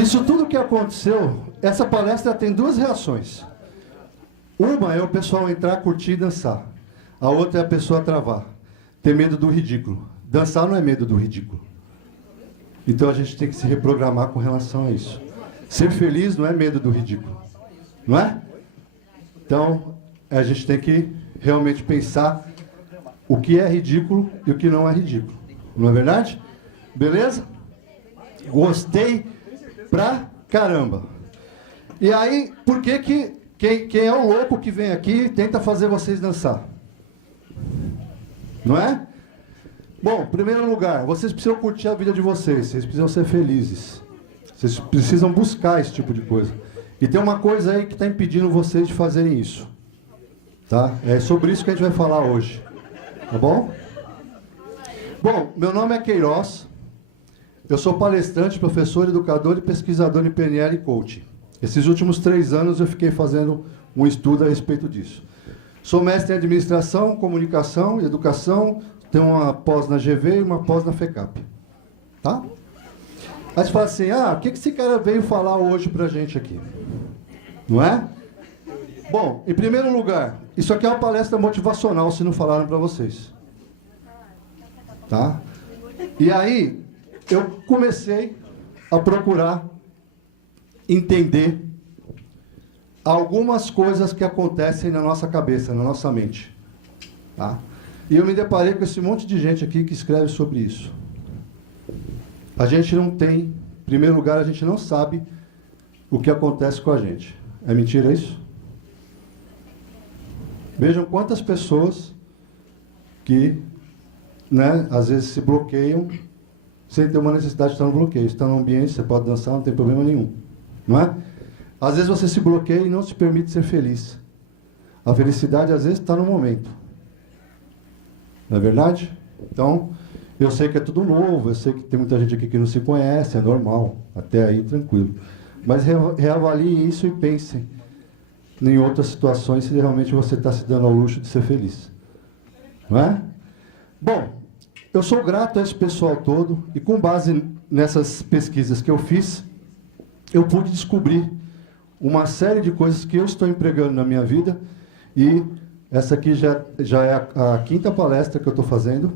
Isso tudo que aconteceu, essa palestra tem duas reações. Uma é o pessoal entrar, curtir e dançar. A outra é a pessoa travar. Ter medo do ridículo. Dançar não é medo do ridículo. Então a gente tem que se reprogramar com relação a isso. Ser feliz não é medo do ridículo. Não é? Então, a gente tem que realmente pensar o que é ridículo e o que não é ridículo. Não é verdade? Beleza? Gostei pra caramba. E aí, por que quem é o louco que vem aqui e tenta fazer vocês dançar? Não é? Bom, em primeiro lugar, vocês precisam curtir a vida de vocês precisam ser felizes. Vocês precisam buscar esse tipo de coisa. E tem uma coisa aí que está impedindo vocês de fazerem isso. Tá? É sobre isso que a gente vai falar hoje. Tá bom? Bom, meu nome é Queiroz. Eu sou palestrante, professor, educador e pesquisador em PNL e coaching. Esses últimos 3 anos eu fiquei fazendo um estudo a respeito disso. Sou mestre em administração, comunicação e educação. Tenho uma pós na GV e uma pós na FECAP. Tá? Aí você fala assim, o que esse cara veio falar hoje pra gente aqui? Não é? Bom, em primeiro lugar, isso aqui é uma palestra motivacional, se não falaram para vocês. Tá? E aí, eu comecei a procurar entender algumas coisas que acontecem na nossa cabeça, na nossa mente. Tá? E eu me deparei com esse monte de gente aqui que escreve sobre isso. A gente não tem, em primeiro lugar, a gente não sabe o que acontece com a gente. É mentira isso? Vejam quantas pessoas que, às vezes se bloqueiam sem ter uma necessidade de estar no bloqueio. Está no ambiente, você pode dançar, não tem problema nenhum. Não é? Às vezes você se bloqueia e não se permite ser feliz. A felicidade, às vezes, está no momento. Não é verdade? Então, eu sei que é tudo novo, eu sei que tem muita gente aqui que não se conhece, é normal. Até aí, tranquilo. Mas reavalie isso e pense em outras situações se realmente você está se dando ao luxo de ser feliz. Não é? Bom, eu sou grato a esse pessoal todo e com base nessas pesquisas que eu fiz, eu pude descobrir uma série de coisas que eu estou empregando na minha vida e essa aqui já é a 5ª palestra que eu estou fazendo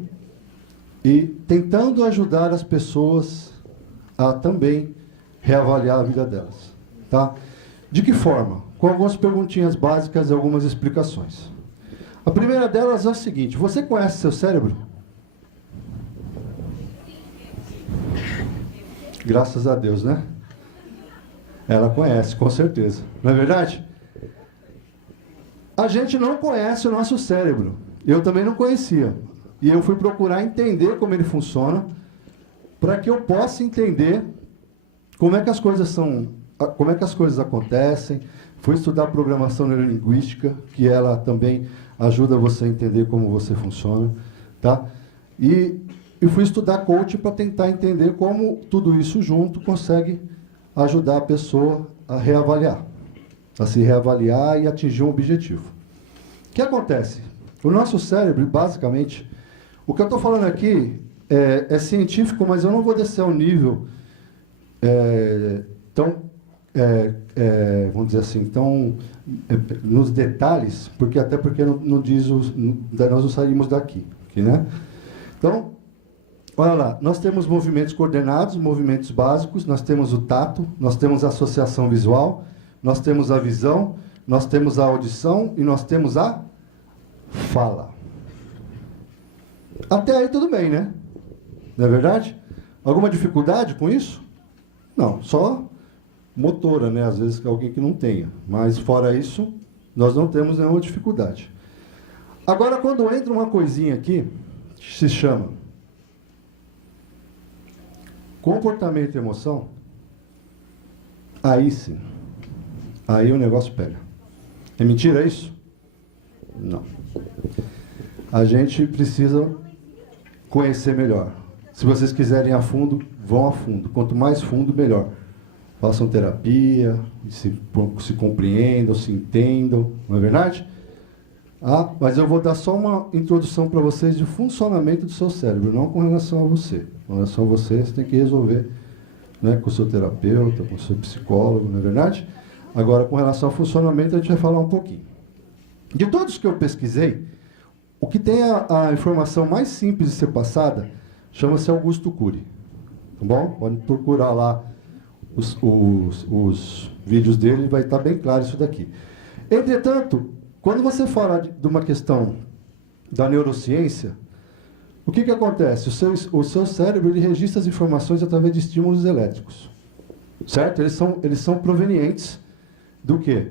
e tentando ajudar as pessoas a também reavaliar a vida delas. Tá? De que forma? Com algumas perguntinhas básicas e algumas explicações. A primeira delas é o seguinte, você conhece seu cérebro? Graças a Deus, né? Ela conhece, com certeza. Não é verdade? A gente não conhece o nosso cérebro. Eu também não conhecia. E eu fui procurar entender como ele funciona, para que eu possa entender como é que as coisas são, como é que as coisas acontecem. Fui estudar programação neurolinguística, que ela também ajuda você a entender como você funciona, tá? E fui estudar coaching para tentar entender como tudo isso junto consegue ajudar a pessoa a reavaliar, a se reavaliar e atingir um objetivo. O que acontece? O nosso cérebro, basicamente, o que eu estou falando aqui é científico, mas eu não vou descer ao nível vamos dizer assim, nos detalhes, porque não diz nós não saímos daqui, né? Então, olha lá, nós temos movimentos coordenados, movimentos básicos, nós temos o tato, nós temos a associação visual, nós temos a visão, nós temos a audição e nós temos a fala. Até aí tudo bem, né? Não é verdade? Alguma dificuldade com isso? Não, só motora, né? Às vezes alguém que não tenha. Mas fora isso, nós não temos nenhuma dificuldade. Agora, quando entra uma coisinha aqui, se chama comportamento e emoção, aí sim, aí o negócio pega. É mentira isso? Não. A gente precisa conhecer melhor. Se vocês quiserem ir a fundo, vão a fundo. Quanto mais fundo, melhor. Façam terapia, se compreendam, se entendam, não é verdade? Mas eu vou dar só uma introdução para vocês de funcionamento do seu cérebro, não com relação a você. Com relação a você, você tem que resolver né, com o seu terapeuta, com o seu psicólogo, não é verdade? Agora, com relação ao funcionamento, a gente vai falar um pouquinho. De todos que eu pesquisei, o que tem a informação mais simples de ser passada chama-se Augusto Cury. Tá bom? Pode procurar lá os vídeos dele, vai estar bem claro isso daqui. Entretanto, quando você fala de uma questão da neurociência, o que acontece? O seu cérebro ele registra as informações através de estímulos elétricos. Certo? Eles são provenientes do quê?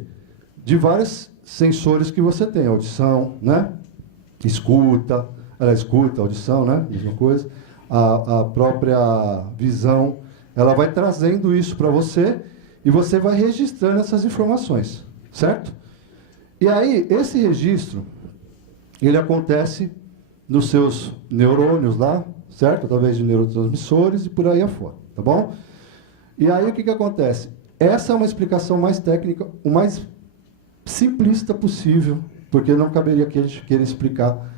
De vários sensores que você tem. Audição, né? Escuta, audição, né? Mesma coisa. A própria visão, ela vai trazendo isso para você e você vai registrando essas informações. Certo? E aí, esse registro, ele acontece nos seus neurônios lá, certo? Através de neurotransmissores e por aí afora, tá bom? E aí, o que acontece? Essa é uma explicação mais técnica, o mais simplista possível, porque não caberia que a gente queira explicar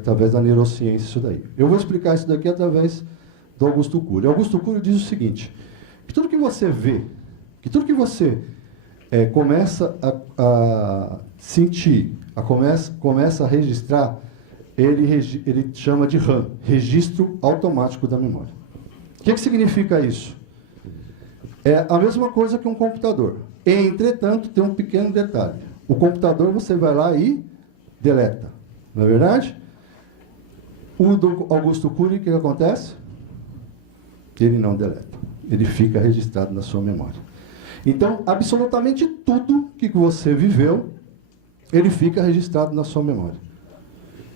através da neurociência isso daí. Eu vou explicar isso daqui através do Augusto Cury. Augusto Cury diz o seguinte, que tudo que você vê, que tudo que você começa a sentir, começa a registrar, ele chama de RAM, Registro Automático da Memória. O que significa isso? É a mesma coisa que um computador. Entretanto, tem um pequeno detalhe. O computador você vai lá e deleta. Não é verdade? O do Augusto Cury, o que acontece? Ele não deleta. Ele fica registrado na sua memória. Então, absolutamente tudo que você viveu, ele fica registrado na sua memória.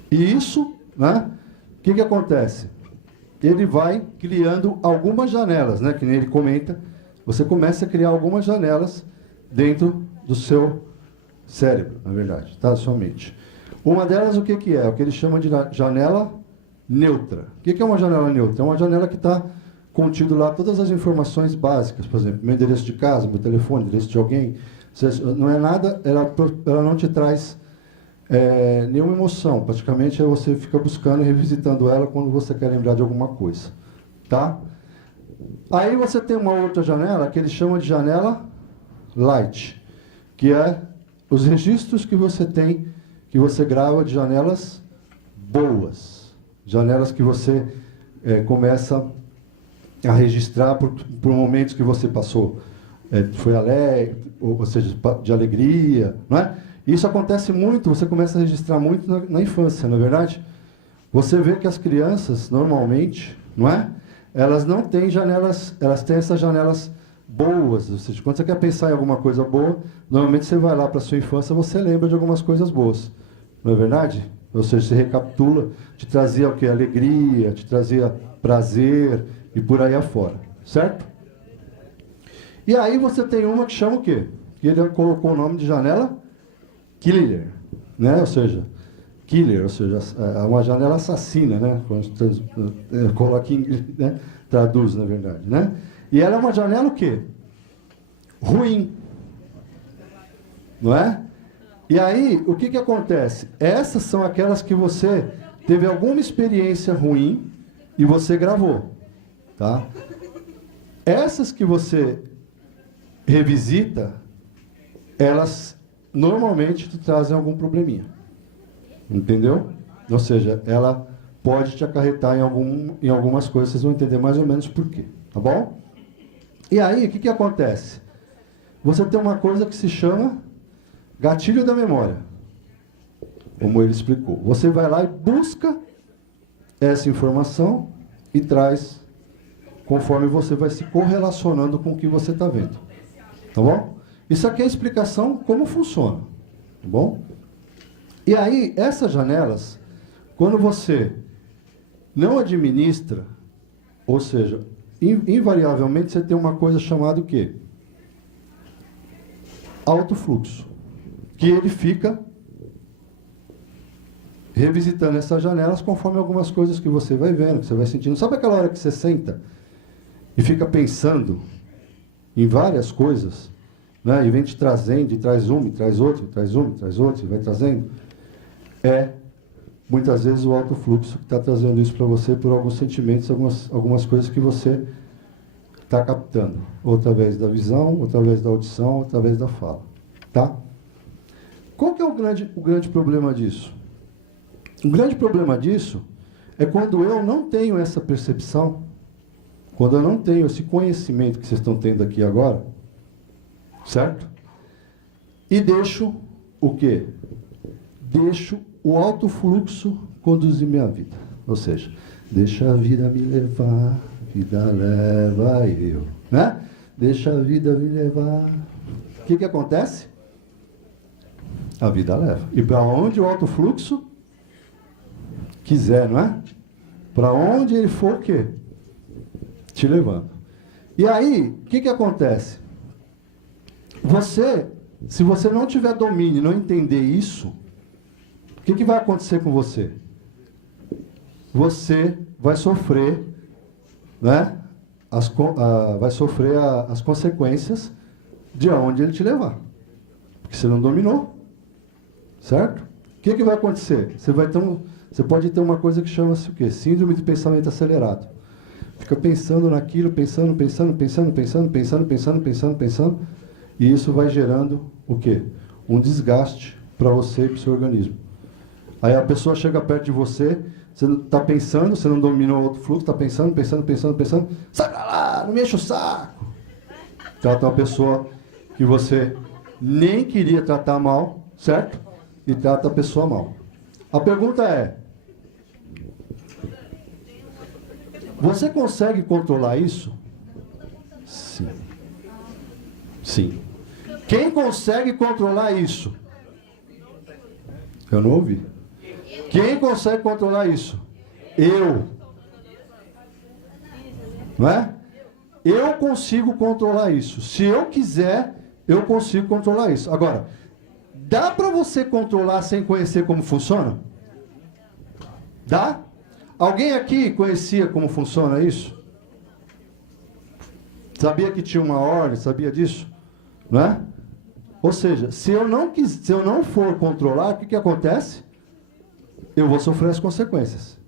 E isso, né? O que acontece? Ele vai criando algumas janelas, né? Que nem ele comenta. Você começa a criar algumas janelas dentro do seu cérebro, na verdade, tá? Da sua mente. Uma delas, o que é? O que ele chama de janela neutra. O que é uma janela neutra? É uma janela que está contido lá todas as informações básicas, por exemplo, meu endereço de casa, meu telefone, endereço de alguém. Não é nada, ela não te traz nenhuma emoção. Praticamente você fica buscando e revisitando ela quando você quer lembrar de alguma coisa. Tá? Aí você tem uma outra janela que ele chama de janela light, que é os registros que você tem, que você grava de janelas boas. Janelas que você começa a registrar por momentos que você passou. Foi alegre, ou seja, de alegria, não é? Isso acontece muito, você começa a registrar muito na infância, não é verdade? Você vê que as crianças, normalmente, não é? Elas não têm janelas, elas têm essas janelas boas. Ou seja, quando você quer pensar em alguma coisa boa, normalmente você vai lá para a sua infância, você lembra de algumas coisas boas. Não é verdade? Ou seja, você recapitula, te trazia o quê? Alegria, te trazia prazer e por aí afora. Certo? E aí você tem uma que chama o quê? Que ele colocou o nome de janela killer, né? Ou seja, killer, ou seja, é uma janela assassina, né? Quando coloca em inglês, né? Traduz, na verdade, né? E ela é uma janela o quê? Ruim. Não é? E aí, o que acontece? Essas são aquelas que você teve alguma experiência ruim e você gravou, tá? Essas que você revisita, elas normalmente te trazem algum probleminha. Entendeu? Ou seja, ela pode te acarretar em algumas coisas, vocês vão entender mais ou menos por quê, tá bom? E aí, o que acontece? Você tem uma coisa que se chama gatilho da memória, como ele explicou. Você vai lá e busca essa informação e traz conforme você vai se correlacionando com o que você está vendo. Tá bom? Isso aqui é a explicação como funciona. Tá bom? E aí, essas janelas, quando você não administra, ou seja, invariavelmente você tem uma coisa chamada o quê? Alto fluxo. Que ele fica revisitando essas janelas conforme algumas coisas que você vai vendo, que você vai sentindo. Sabe aquela hora que você senta e fica pensando em várias coisas, né? E vem te trazendo, e traz uma, e traz outra, e traz uma, e traz outra, e vai trazendo? É, muitas vezes, o alto fluxo que está trazendo isso para você por alguns sentimentos, algumas coisas que você está captando, ou através da visão, ou através da audição, ou através da fala. Tá? Qual que é o grande problema disso? O grande problema disso é quando eu não tenho essa percepção, quando eu não tenho esse conhecimento que vocês estão tendo aqui agora, certo? E deixo o quê? Deixo o alto fluxo conduzir minha vida. Ou seja, deixa a vida me levar, a vida leva eu. Né? Deixa a vida me levar. O que acontece? A vida leva. E para onde o alto fluxo quiser, não é? Para onde ele for, o quê? Te levando. E aí, o que acontece? Você, se você não tiver domínio, não entender isso, o que vai acontecer com você? Você vai sofrer, né? Vai sofrer as consequências de onde ele te levar. Porque você não dominou. Certo? O que vai acontecer? Você pode ter uma coisa que chama-se o quê? Síndrome de pensamento acelerado. Fica pensando naquilo, pensando, e isso vai gerando o quê? Um desgaste para você e para o seu organismo. Aí a pessoa chega perto de você está pensando, você não dominou o outro fluxo, está pensando, sai pra lá, não me enche o saco. Trata uma pessoa que você nem queria tratar mal, certo? E trata a pessoa mal. A pergunta é: você consegue controlar isso? Sim. Sim. Quem consegue controlar isso? Eu não ouvi. Quem consegue controlar isso? Eu. Não é? Eu consigo controlar isso. Se eu quiser, eu consigo controlar isso. Agora, dá para você controlar sem conhecer como funciona? Dá? Alguém aqui conhecia como funciona isso? Sabia que tinha uma ordem? Sabia disso? Não é? Ou seja, se eu não for controlar, o que acontece? Eu vou sofrer as consequências.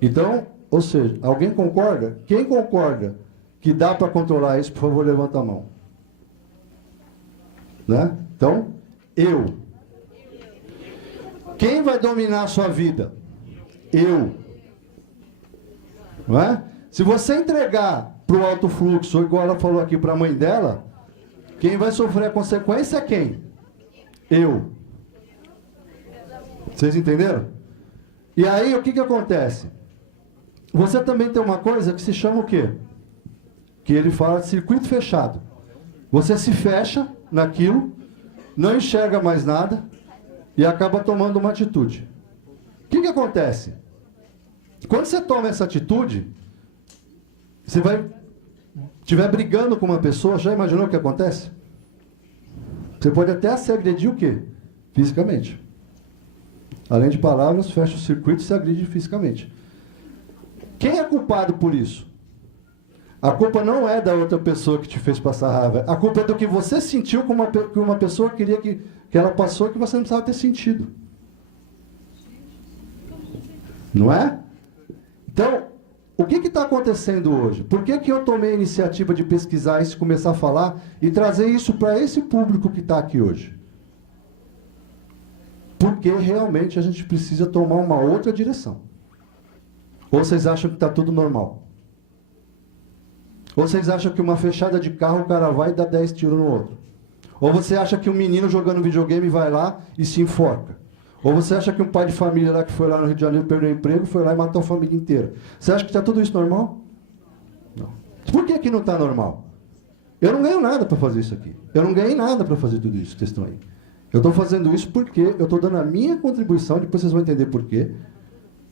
Então, ou seja, alguém concorda? Quem concorda que dá para controlar isso, por favor, levanta a mão. Né? Então, eu. Quem vai dominar a sua vida? Eu. Não é? Se você entregar para o alto fluxo, igual ela falou aqui para a mãe dela, quem vai sofrer a consequência é quem? Eu. Vocês entenderam? E aí, o que acontece? Você também tem uma coisa que se chama o quê? Que ele fala de circuito fechado. Você se fecha naquilo, não enxerga mais nada e acaba tomando uma atitude. O que acontece? Quando você toma essa atitude, você estiver brigando com uma pessoa, já imaginou o que acontece? Você pode até se agredir o quê? Fisicamente. Além de palavras, fecha o circuito e se agride fisicamente. Quem é culpado por isso? A culpa não é da outra pessoa que te fez passar raiva. A culpa é do que você sentiu que uma pessoa queria que ela passou que você não precisava ter sentido. Não é? Então, o que está acontecendo hoje? Por que eu tomei a iniciativa de pesquisar isso, começar a falar e trazer isso para esse público que está aqui hoje? Porque realmente a gente precisa tomar uma outra direção. Ou vocês acham que está tudo normal? Ou vocês acham que uma fechada de carro o cara vai e dá 10 tiros no outro? Ou você acha que um menino jogando videogame vai lá e se enforca? Ou você acha que um pai de família lá que foi lá no Rio de Janeiro, perdeu o emprego, foi lá e matou a família inteira? Você acha que está tudo isso normal? Não. Por que não está normal? Eu não ganho nada para fazer isso aqui. Eu não ganhei nada para fazer tudo isso que vocês estão aí. Eu estou fazendo isso porque eu estou dando a minha contribuição, depois vocês vão entender por quê,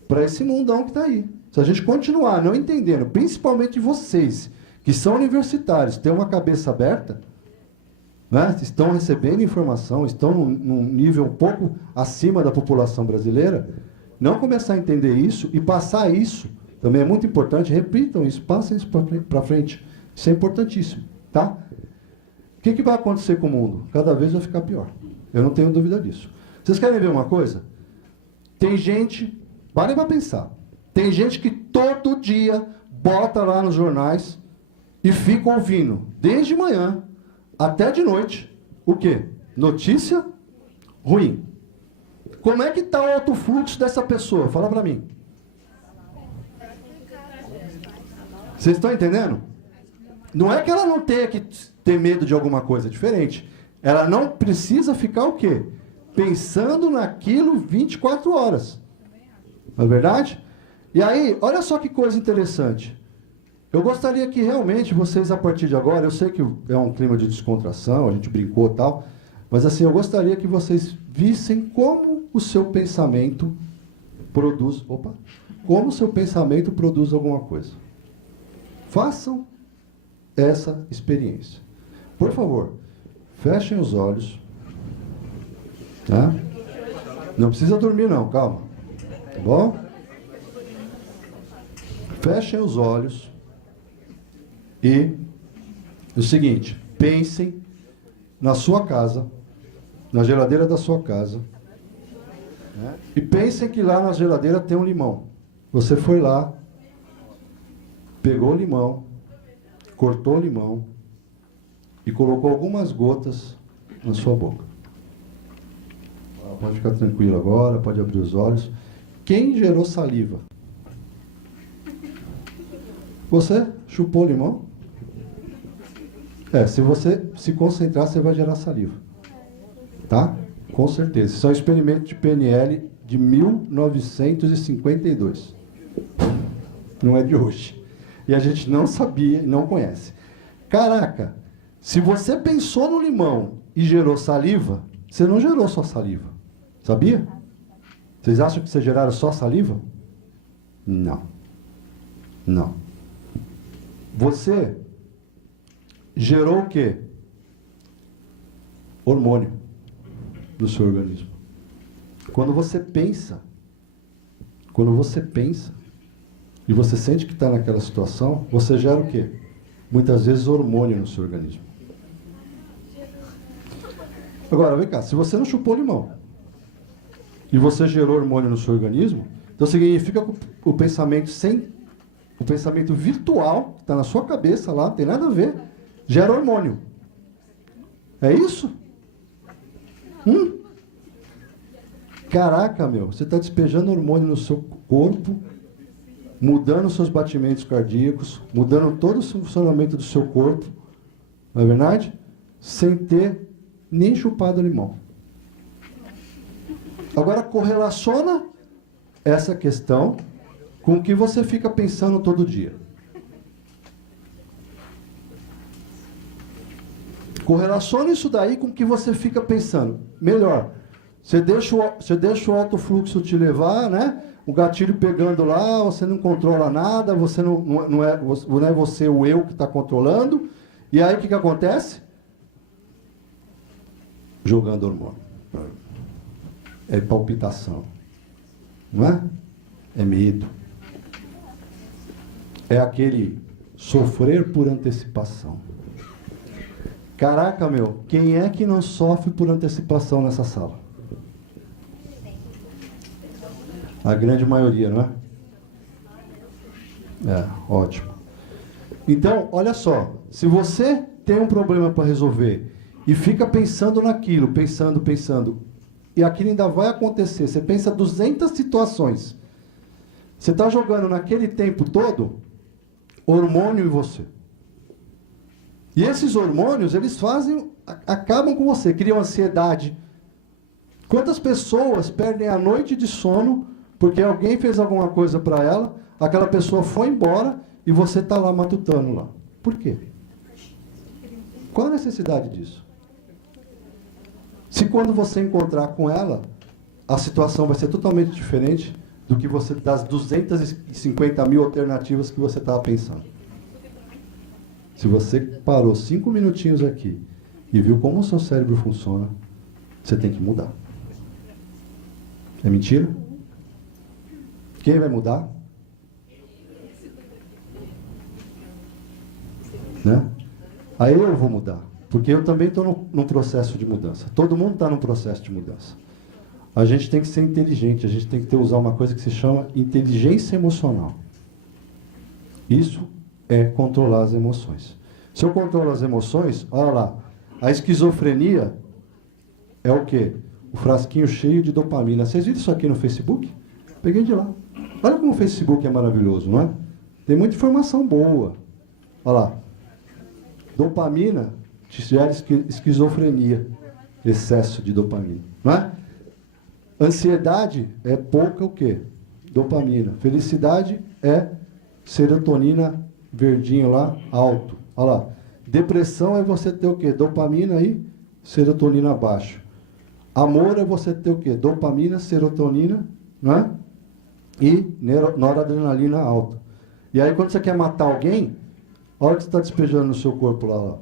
para esse mundão que está aí. Se a gente continuar não entendendo, principalmente vocês, que são universitários, têm uma cabeça aberta, né, estão recebendo informação, estão num nível um pouco acima da população brasileira, não começar a entender isso e passar isso, também é muito importante, repitam isso, passem isso para frente. Isso é importantíssimo. Tá? O que vai acontecer com o mundo? Cada vez vai ficar pior. Eu não tenho dúvida disso. Vocês querem ver uma coisa? Tem gente, parem para pensar, tem gente que todo dia bota lá nos jornais e fica ouvindo, desde manhã até de noite, o quê? Notícia ruim. Como é que está o alto fluxo dessa pessoa? Fala para mim. Vocês estão entendendo? Não é que ela não tenha que ter medo de alguma coisa diferente. Ela não precisa ficar o quê? Pensando naquilo 24 horas. Não é verdade? E aí, olha só que coisa interessante. Eu gostaria que realmente vocês, a partir de agora, eu sei que é um clima de descontração, a gente brincou e tal, mas assim, eu gostaria que vocês vissem como o seu pensamento produz... Opa! Como o seu pensamento produz alguma coisa. Façam essa experiência. Por favor, fechem os olhos. Tá? Não precisa dormir não, calma. Tá bom? Fechem os olhos. E o seguinte, pensem na sua casa, na geladeira da sua casa. Né? E pensem que lá na geladeira tem um limão. Você foi lá, pegou o limão, cortou o limão e colocou algumas gotas na sua boca. Pode ficar tranquilo agora, pode abrir os olhos. Quem gerou saliva? Você chupou o limão? Se você se concentrar, você vai gerar saliva. Tá? Com certeza. Isso é um experimento de PNL de 1952. Não é de hoje. E a gente não sabia, não conhece. Caraca, se você pensou no limão e gerou saliva, você não gerou só saliva. Sabia? Vocês acham que vocês geraram só saliva? Não. Não. Você gerou o quê? Hormônio no seu organismo. Quando você pensa e você sente que está naquela situação, você gera o quê? Muitas vezes hormônio no seu organismo. Agora, vem cá, se você não chupou limão e você gerou hormônio no seu organismo, então significa que o pensamento virtual, que está na sua cabeça lá, não tem nada a ver, gera hormônio. É isso? Caraca, você está despejando hormônio no seu corpo, mudando os seus batimentos cardíacos, mudando todo o funcionamento do seu corpo, não é verdade? Sem ter nem chupado limão. Agora, correlaciona essa questão com o que você fica pensando todo dia. Correlaciona isso daí com o que você fica pensando. Melhor, você deixa o alto fluxo te levar, né? O gatilho pegando lá, você não controla nada, você não é você o eu que está controlando. E aí o que acontece? Jogando hormônio. É palpitação. Não é? É medo. É aquele sofrer por antecipação. Caraca, quem é que não sofre por antecipação nessa sala? A grande maioria, não é? Ótimo. Então, olha só, se você tem um problema para resolver e fica pensando naquilo, pensando, e aquilo ainda vai acontecer, você pensa 200 situações, você está jogando naquele tempo todo hormônio em você. E esses hormônios, eles acabam com você, criam ansiedade. Quantas pessoas perdem a noite de sono porque alguém fez alguma coisa para ela, aquela pessoa foi embora e você está lá matutando lá? Por quê? Qual a necessidade disso? Se quando você encontrar com ela, a situação vai ser totalmente diferente do que você das 250 mil alternativas que você estava pensando. Se você parou 5 minutinhos aqui e viu como o seu cérebro funciona, você tem que mudar. É mentira? Quem vai mudar? Né? Aí eu vou mudar, porque eu também estou num processo de mudança. Todo mundo está num processo de mudança. A gente tem que ser inteligente, a gente tem que usar uma coisa que se chama inteligência emocional. Isso é controlar as emoções. Se eu controlo as emoções, olha lá, a esquizofrenia é o quê? O frasquinho cheio de dopamina. Vocês viram isso aqui no Facebook? Peguei de lá. Olha como o Facebook é maravilhoso, não é? Tem muita informação boa. Olha lá. Dopamina te gera esquizofrenia. Excesso de dopamina, não é? Ansiedade é pouca o quê? Dopamina. Felicidade é serotonina verdinho lá, alto. Olha lá. Depressão é você ter o quê? Dopamina e serotonina baixo. Amor é você ter o quê? Dopamina, serotonina, né? E noradrenalina alta. E aí quando você quer matar alguém, olha o que você está despejando no seu corpo lá.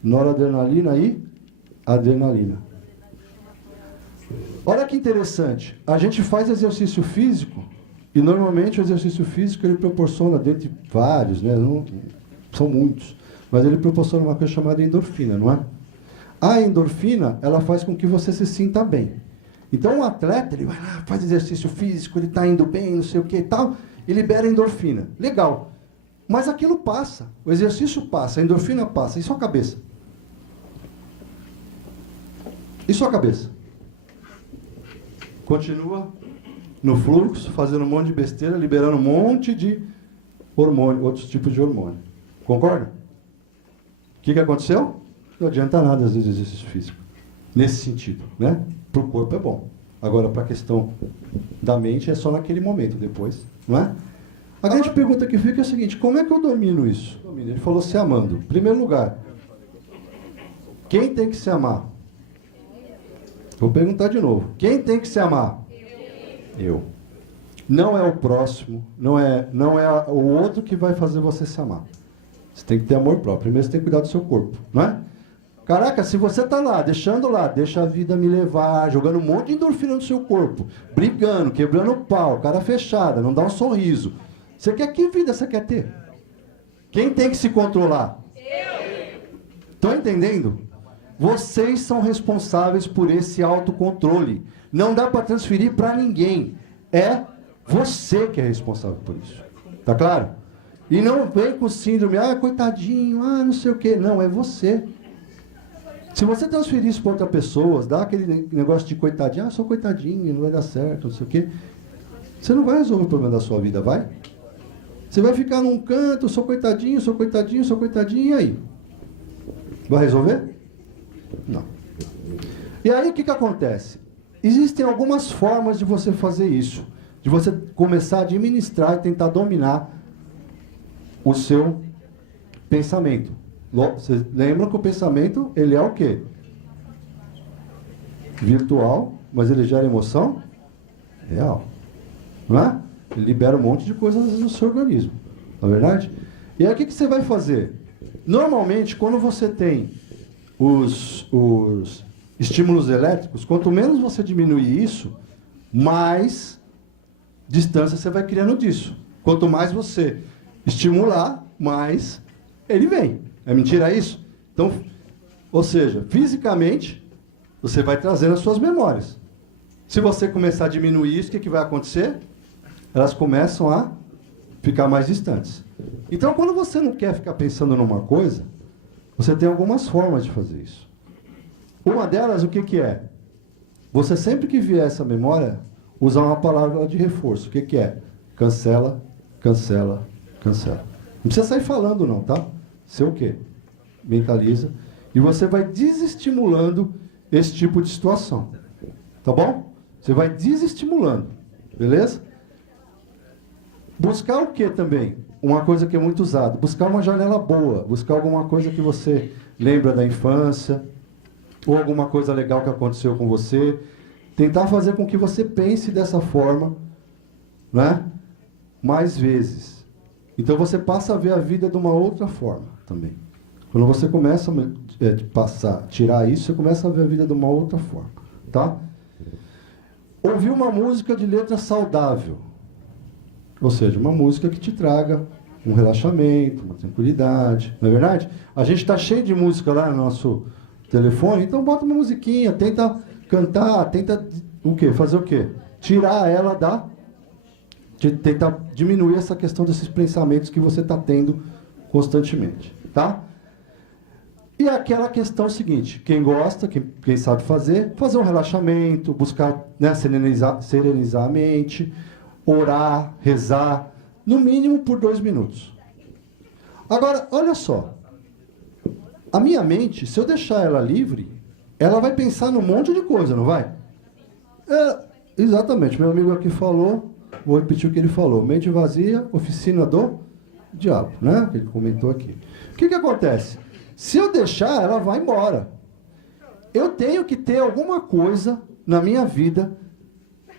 Noradrenalina e adrenalina. Olha que interessante. A gente faz exercício físico e normalmente o exercício físico ele proporciona, dentre vários, né? Não, são muitos, mas ele proporciona uma coisa chamada endorfina, não é? A endorfina, ela faz com que você se sinta bem. Então, um atleta, ele vai lá, faz exercício físico, ele está indo bem, não sei o que e tal, e libera endorfina. Legal. Mas aquilo passa, o exercício passa, a endorfina passa. E sua cabeça? E sua cabeça? Continua no fluxo, fazendo um monte de besteira, liberando um monte de hormônio, outros tipos de hormônio. Concorda? O que aconteceu? Não adianta nada, às vezes, exercício físico. Nesse sentido, né? Para o corpo é bom. Agora, para a questão da mente, é só naquele momento, depois, não é? A grande pergunta que fica é a seguinte, como é que eu domino isso? Ele falou se amando. Em primeiro lugar, quem tem que se amar? Vou perguntar de novo. Quem tem que se amar? Eu. Não é o próximo, não é o outro que vai fazer você se amar. Você tem que ter amor próprio. Primeiro você tem que cuidar do seu corpo, não é? Caraca, se você está lá, deixa a vida me levar, jogando um monte de endorfina no seu corpo, brigando, quebrando o pau, cara fechada, não dá um sorriso. Você quer que vida você quer ter? Quem tem que se controlar? Eu. Estão entendendo? Vocês são responsáveis por esse autocontrole. Não dá para transferir para ninguém. É você que é responsável por isso. Tá claro? E não vem com síndrome, coitadinho, não sei o quê. Não, é você. Se você transferir isso para outra pessoa, dá aquele negócio de coitadinho, sou coitadinho, não vai dar certo, não sei o quê. Você não vai resolver o problema da sua vida, vai? Você vai ficar num canto, sou coitadinho, e aí? Vai resolver? Não. E aí o que acontece? Existem algumas formas de você fazer isso. De você começar a administrar e tentar dominar o seu pensamento. Vocês lembram que o pensamento, ele é o quê? Virtual, mas ele gera emoção real. Não é? Ele libera um monte de coisas no seu organismo. Não é verdade? E aí o que você vai fazer? Normalmente, quando você tem os estímulos elétricos, quanto menos você diminuir isso, mais distância você vai criando disso. Quanto mais você estimular, mais ele vem. É mentira isso? Então, ou seja, fisicamente, você vai trazendo as suas memórias. Se você começar a diminuir isso, o que vai acontecer? Elas começam a ficar mais distantes. Então, quando você não quer ficar pensando numa coisa, você tem algumas formas de fazer isso. Uma delas, o que é? Você sempre que vier essa memória, usar uma palavra de reforço. O que é? Cancela, cancela, cancela. Não precisa sair falando não, tá? Ser o quê? Mentaliza. E você vai desestimulando esse tipo de situação. Tá bom? Você vai desestimulando. Beleza? Buscar o que também? Uma coisa que é muito usada. Buscar uma janela boa. Buscar alguma coisa que você lembra da infância. Ou alguma coisa legal que aconteceu com você. Tentar fazer com que você pense dessa forma, né? Mais vezes. Então você passa a ver a vida de uma outra forma também. Quando você começa a tirar isso, você começa a ver a vida de uma outra forma, tá? Ouvir uma música de letra saudável. Ou seja, uma música que te traga um relaxamento, uma tranquilidade, não é verdade? A gente está cheio de música lá no nosso telefone, então bota uma musiquinha, tenta cantar, tenta o quê? Fazer o quê? Tirar ela de tentar diminuir essa questão desses pensamentos que você está tendo constantemente, tá? E é aquela questão seguinte, quem gosta, quem sabe fazer um relaxamento, buscar, né, serenizar a mente, orar, rezar, no mínimo por 2 minutos. Agora, olha só, a minha mente, se eu deixar ela livre, ela vai pensar num monte de coisa, não vai? Exatamente, meu amigo aqui falou, vou repetir o que ele falou, mente vazia, oficina do diabo, né? Ele comentou aqui. O que acontece? Se eu deixar, ela vai embora. Eu tenho que ter alguma coisa na minha vida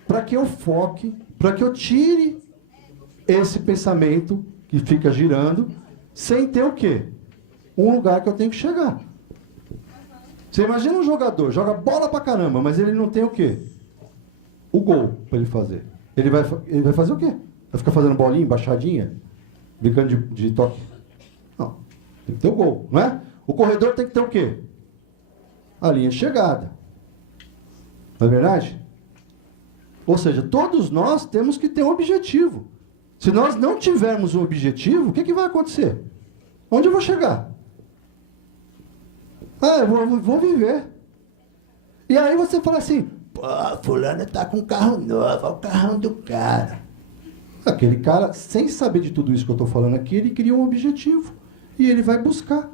para que eu foque, para que eu tire esse pensamento que fica girando, sem ter o quê? Um lugar que eu tenho que chegar. Você imagina um jogador, joga bola pra caramba, mas ele não tem o quê? O gol para ele fazer. Ele vai fazer o quê? Vai ficar fazendo bolinha, baixadinha? Brincando de toque? Não. Tem que ter o gol, não é? O corredor tem que ter o quê? A linha de chegada. Não é verdade? Ou seja, todos nós temos que ter um objetivo. Se nós não tivermos um objetivo, o que vai acontecer? Onde eu vou chegar? Eu vou viver. E aí você fala assim, pô, fulano tá com um carro novo, é o carrão do cara. Aquele cara, sem saber de tudo isso que eu estou falando aqui, ele cria um objetivo. E ele vai buscar.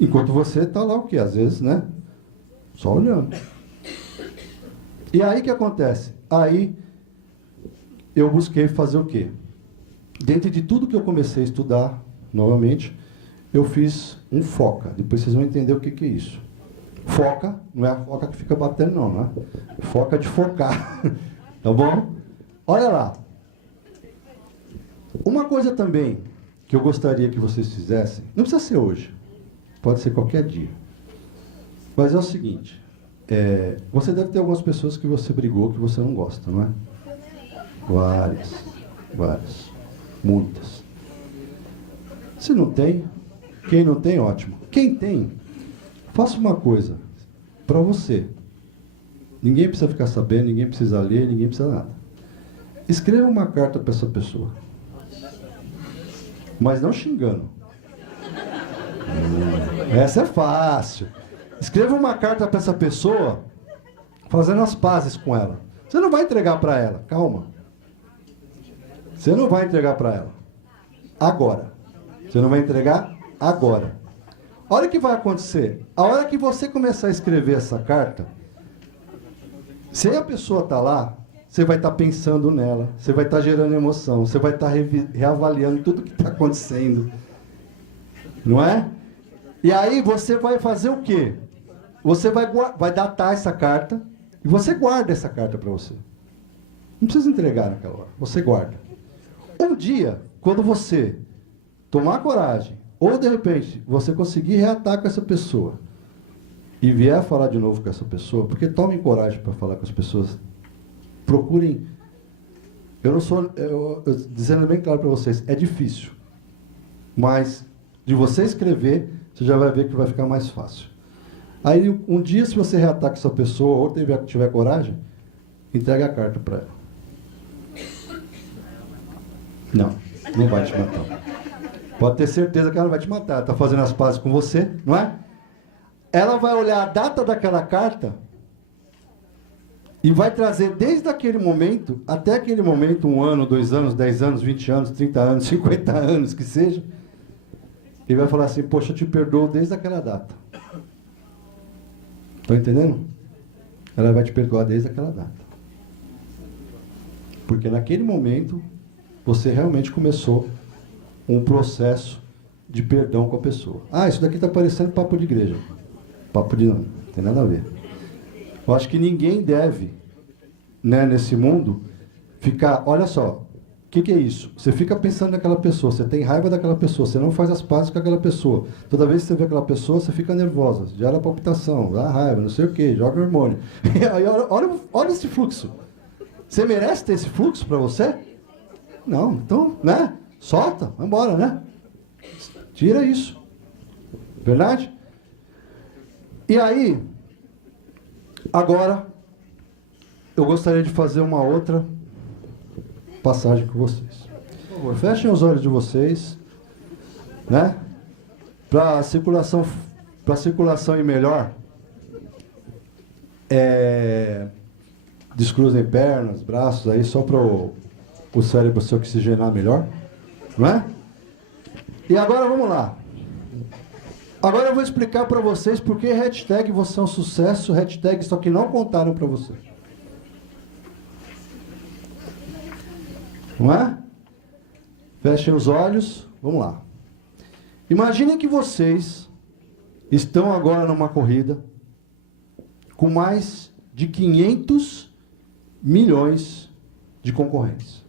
Enquanto você está lá o quê? Às vezes, né? Só olhando. E aí o que acontece? Aí eu busquei fazer o quê? Dentro de tudo que eu comecei a estudar, novamente, eu fiz um foca. Depois vocês vão entender o que é isso. Foca, não é a foca que fica batendo não, né? Foca de focar. Tá bom? Olha lá. Uma coisa também que eu gostaria que vocês fizessem, não precisa ser hoje, pode ser qualquer dia. Mas é o seguinte, você deve ter algumas pessoas que você brigou, que você não gosta, não é? Várias, muitas. Se não tem, quem não tem, ótimo. Quem tem, faça uma coisa para você. Ninguém precisa ficar sabendo, ninguém precisa ler, ninguém precisa nada. Escreva uma carta para essa pessoa. Mas não xingando. Essa é fácil. Escreva uma carta para essa pessoa, fazendo as pazes com ela. Você não vai entregar para ela, calma. Você não vai entregar para ela. Agora. Você não vai entregar agora. Olha o que vai acontecer. A hora que você começar a escrever essa carta, se a pessoa está lá, você vai estar pensando nela, você vai estar gerando emoção, você vai estar reavaliando tudo que está acontecendo. Não é? E aí você vai fazer o quê? Você vai datar essa carta e você guarda essa carta para você. Não precisa entregar naquela hora, você guarda. Um dia, quando você tomar coragem, ou de repente você conseguir reatar com essa pessoa e vier a falar de novo com essa pessoa, porque tomem coragem para falar com as pessoas, procurem. Eu não sou, dizendo bem claro para vocês, é difícil, mas de você escrever, você já vai ver que vai ficar mais fácil. Aí um dia, se você reatar com essa pessoa, ou tiver coragem, entregue a carta para ela. Não vai te matar. Pode ter certeza que ela não vai te matar. Ela está fazendo as pazes com você, não é? Ela vai olhar a data daquela carta e vai trazer desde aquele momento, até aquele momento, 1 ano, 2 anos, 10 anos, 20 anos, 30 anos, 50 anos, que seja. E vai falar assim, poxa, eu te perdoo desde aquela data. Estão entendendo? Ela vai te perdoar desde aquela data. Porque naquele momento, você realmente começou um processo de perdão com a pessoa. Isso daqui está parecendo papo de igreja. Papo de... não tem nada a ver. Eu acho que ninguém deve, né, nesse mundo, ficar... Olha só, o que é isso? Você fica pensando naquela pessoa, você tem raiva daquela pessoa, você não faz as pazes com aquela pessoa. Toda vez que você vê aquela pessoa, você fica nervosa, gera palpitação, dá raiva, não sei o quê, joga hormônio. E aí, olha esse fluxo. Você merece ter esse fluxo para você? Não, então, né? Solta, vai embora, né? Tira isso. Verdade? E aí, agora, eu gostaria de fazer uma outra passagem com vocês. Por favor, fechem os olhos de vocês, né? Para a circulação ir melhor, descruzem pernas, braços aí, só para o cérebro se oxigenar melhor, não é? E agora vamos lá. Agora eu vou explicar para vocês por que hashtag você é um sucesso, hashtag só que não contaram para você. Não é? Fechem os olhos, vamos lá. Imaginem que vocês estão agora numa corrida com mais de 500 milhões de concorrentes.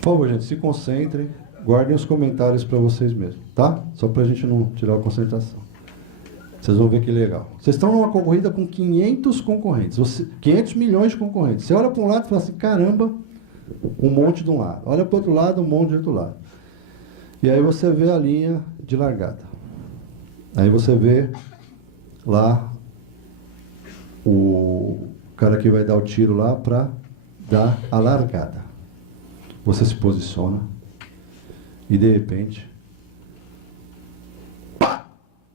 Por favor, gente, se concentrem, guardem os comentários para vocês mesmos, tá? Só para a gente não tirar a concentração. Vocês vão ver que legal. Vocês estão numa corrida com 500 concorrentes, 500 milhões de concorrentes. Você olha para um lado e fala assim, caramba, um monte de um lado. Olha para o outro lado, um monte de outro lado. E aí você vê a linha de largada. Aí você vê lá o cara que vai dar o tiro lá para dar a largada. Você se posiciona e de repente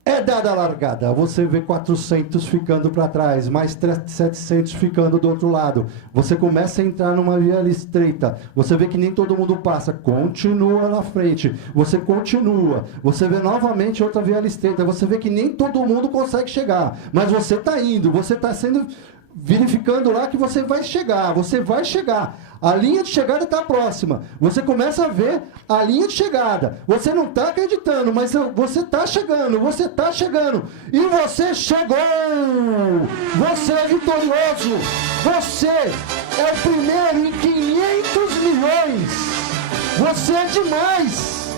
é dada a largada, você vê 400 ficando para trás, mais 700 ficando do outro lado. Você começa a entrar numa via estreita. Você vê que nem todo mundo passa, continua na frente. Você continua. Você vê novamente outra via estreita. Você vê que nem todo mundo consegue chegar. Mas você está indo, você está sendo verificando lá que você vai chegar. Você vai chegar. A linha de chegada está próxima. Você começa a ver a linha de chegada. Você não está acreditando, mas você está chegando. Você está chegando. E você chegou! Você é vitorioso! Você é o primeiro em 500 milhões! Você é demais!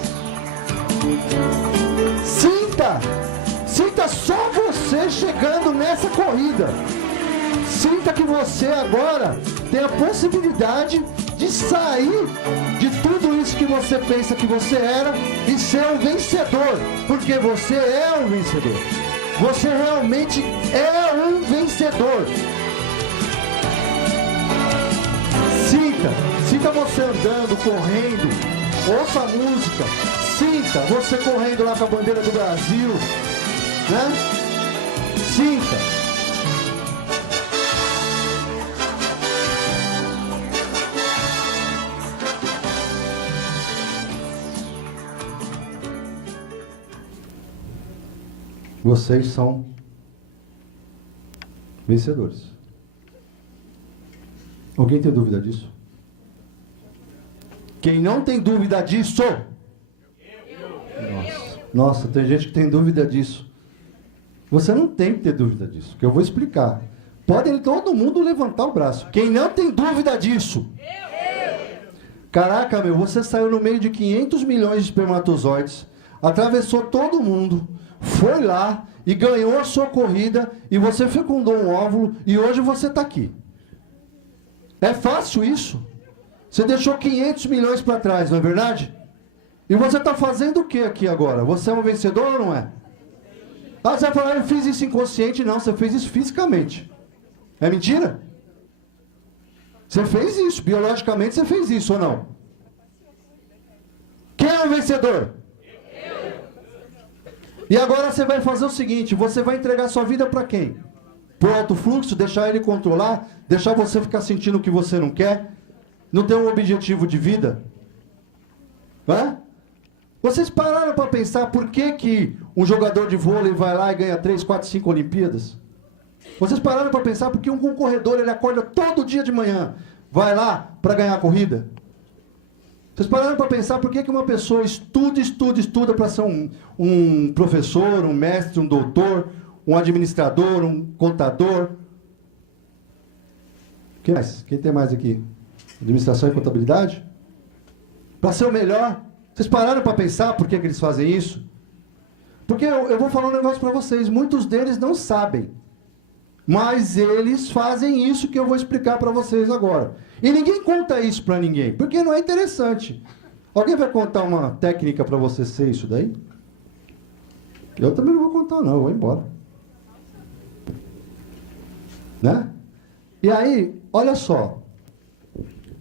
Sinta só você chegando nessa corrida. Sinta que você agora tem a possibilidade de sair de tudo isso que você pensa que você era e ser um vencedor, porque você é um vencedor. Você realmente é um vencedor. Sinta você andando, correndo, ouça a música, sinta você correndo lá com a bandeira do Brasil, né? Sinta. Vocês são vencedores. Alguém tem dúvida disso? Quem não tem dúvida disso? Nossa, tem gente que tem dúvida disso. Você não tem que ter dúvida disso, que eu vou explicar. Pode todo mundo levantar o braço. Quem não tem dúvida disso? Caraca, você saiu no meio de 500 milhões de espermatozoides, atravessou todo mundo, foi lá e ganhou a sua corrida e você fecundou um óvulo e hoje você está aqui. É fácil isso? Você deixou 500 milhões para trás, não é verdade? E você está fazendo o que aqui agora? Você é um vencedor ou não é? Ah, você vai falar, eu fiz isso inconsciente. Não, você fez isso fisicamente. É mentira? Você fez isso, biologicamente você fez isso ou não? Quem é o vencedor? E agora você vai fazer o seguinte, você vai entregar sua vida para quem? Pro alto fluxo, deixar ele controlar, deixar você ficar sentindo o que você não quer, não ter um objetivo de vida? Hã? Vocês pararam para pensar por que um jogador de vôlei vai lá e ganha 3, 4, 5 Olimpíadas? Vocês pararam para pensar por que um corredor ele acorda todo dia de manhã, vai lá para ganhar a corrida? Vocês pararam para pensar por que uma pessoa estuda para ser um professor, um mestre, um doutor, um administrador, um contador? Quem mais? Quem tem mais aqui? Administração e contabilidade? Para ser o melhor. Vocês pararam para pensar por que eles fazem isso? Porque eu vou falar um negócio para vocês. Muitos deles não sabem. Mas eles fazem isso que eu vou explicar para vocês agora. E ninguém conta isso para ninguém, porque não é interessante. Alguém vai contar uma técnica para você ser isso daí? Eu também não vou contar não, eu vou embora. Né? E aí, olha só.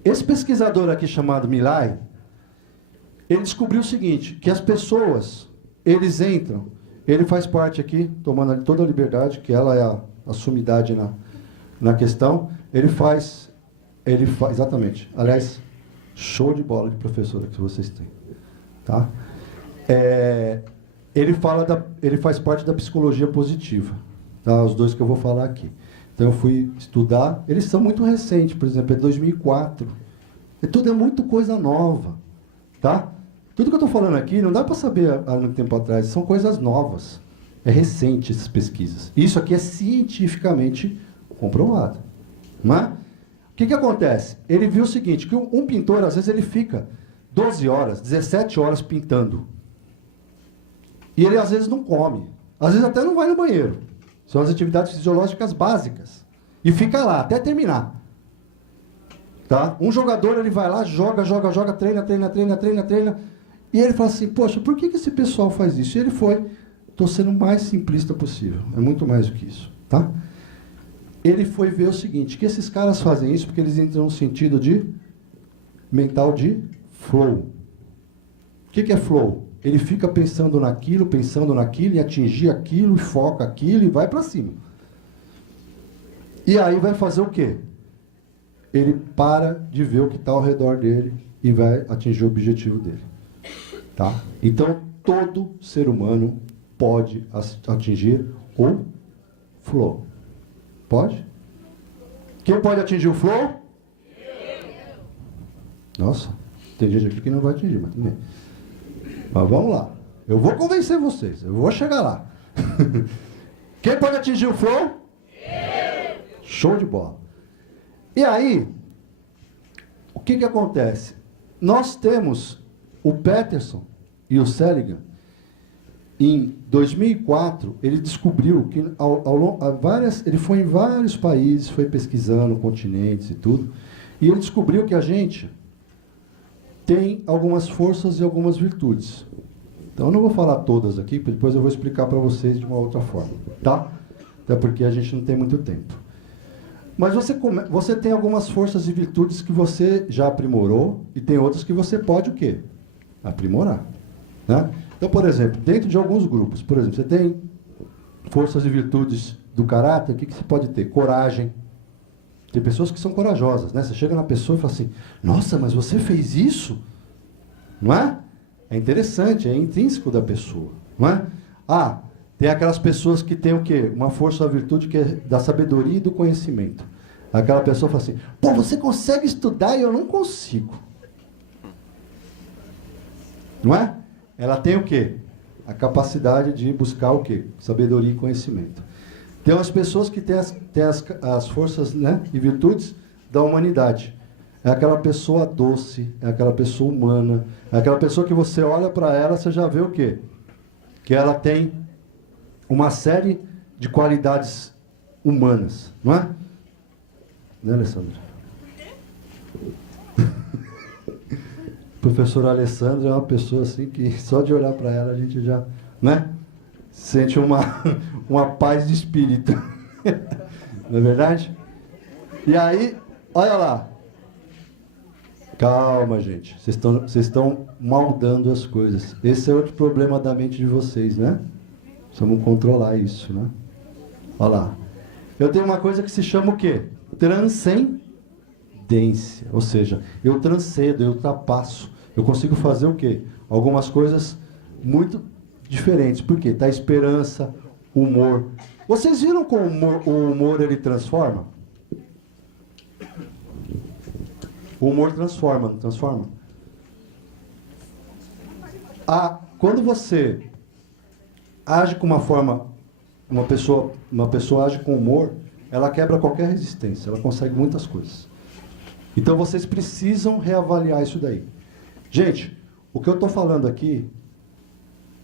Esse pesquisador aqui chamado Millay, ele descobriu o seguinte, que as pessoas, eles entram, ele faz parte aqui, tomando toda a liberdade, que ela é a sumidade na questão, ele faz, exatamente, aliás, show de bola de professora que vocês têm, tá? Ele faz parte da psicologia positiva, tá? Os dois que eu vou falar aqui. Então eu fui estudar, eles são muito recentes, por exemplo, é 2004. Tudo é muito coisa nova, tá? Tudo que eu estou falando aqui não dá para saber há muito tempo atrás, são coisas novas. É recente essas pesquisas. Isso aqui é cientificamente comprovado, não é? O que acontece? Ele viu o seguinte, que um pintor, às vezes, ele fica 12 horas, 17 horas pintando. E ele, às vezes, não come. Às vezes, até não vai no banheiro. São as atividades fisiológicas básicas. E fica lá, até terminar. Tá? Um jogador, ele vai lá, joga, treina. E ele fala assim, poxa, por que esse pessoal faz isso? E ele foi, estou sendo o mais simplista possível. É muito mais do que isso. Tá? Ele foi ver o seguinte, que esses caras fazem isso porque eles entram no sentido mental de flow. O que é flow? Ele fica pensando naquilo, em atingir aquilo, foca aquilo e vai para cima. E aí vai fazer o quê? Ele para de ver o que está ao redor dele e vai atingir o objetivo dele. Tá? Então, todo ser humano pode atingir o flow. Pode? Quem pode atingir o flow? Nossa, tem gente aqui que não vai atingir, mas tudo bem. Mas vamos lá. Eu vou convencer vocês. Eu vou chegar lá. Quem pode atingir o flow? Show de bola. E aí, o que acontece? Nós temos o Peterson e o Seligman. Em 2004, ele descobriu que ele foi em vários países, foi pesquisando continentes e tudo, e ele descobriu que a gente tem algumas forças e algumas virtudes. Então, eu não vou falar todas aqui, depois eu vou explicar para vocês de uma outra forma, tá? Até porque a gente não tem muito tempo. Mas você tem algumas forças e virtudes que você já aprimorou, e tem outras que você pode o quê? Aprimorar, né? Então, por exemplo, dentro de alguns grupos, por exemplo, você tem forças e virtudes do caráter, o que você pode ter? Coragem. Tem pessoas que são corajosas, né? Você chega na pessoa e fala assim, nossa, mas você fez isso? Não é? É interessante, é intrínseco da pessoa, não é? Ah, tem aquelas pessoas que têm o quê? Uma força ou virtude que é da sabedoria e do conhecimento. Aquela pessoa fala assim, pô, você consegue estudar e eu não consigo. Não é? Ela tem o quê? A capacidade de buscar o quê? Sabedoria e conhecimento. Tem umas pessoas que têm as forças, né, e virtudes da humanidade. É aquela pessoa doce, é aquela pessoa humana, é aquela pessoa que você olha para ela, você já vê o quê? Que ela tem uma série de qualidades humanas, não é? Né, Alessandra? O professor Alessandro é uma pessoa assim que só de olhar para ela a gente já, né, sente uma paz de espírito. Não é verdade? E aí, olha lá. Calma, gente. Vocês estão maldando as coisas. Esse é outro problema da mente de vocês, né? Precisamos controlar isso, né? Olha lá. Eu tenho uma coisa que se chama o quê? Transcendência. Ou seja, eu transcendo, eu ultrapasso. Eu consigo fazer o quê? Algumas coisas muito diferentes. Por quê? Tá esperança, humor. Vocês viram como o humor ele transforma? O humor transforma, não transforma? Quando você age com uma forma, uma pessoa age com humor, ela quebra qualquer resistência, ela consegue muitas coisas. Então vocês precisam reavaliar isso daí. Gente, o que eu estou falando aqui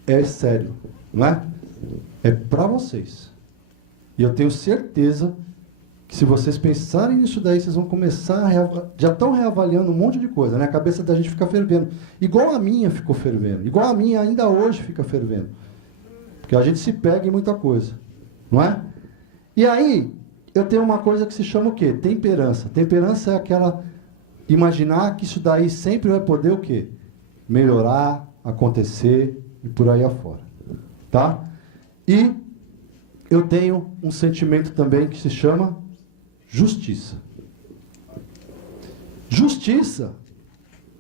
é sério, não é? É para vocês. E eu tenho certeza que se vocês pensarem nisso daí, vocês vão começar já estão reavaliando um monte de coisa, né? A cabeça da gente fica fervendo. Igual a minha ficou fervendo. Igual a minha ainda hoje fica fervendo. Porque a gente se pega em muita coisa, não é? E aí, eu tenho uma coisa que se chama o quê? Temperança. Temperança é aquela imaginar que isso daí sempre vai poder o quê? Melhorar, acontecer e por aí afora. Tá? E eu tenho um sentimento também que se chama justiça. Justiça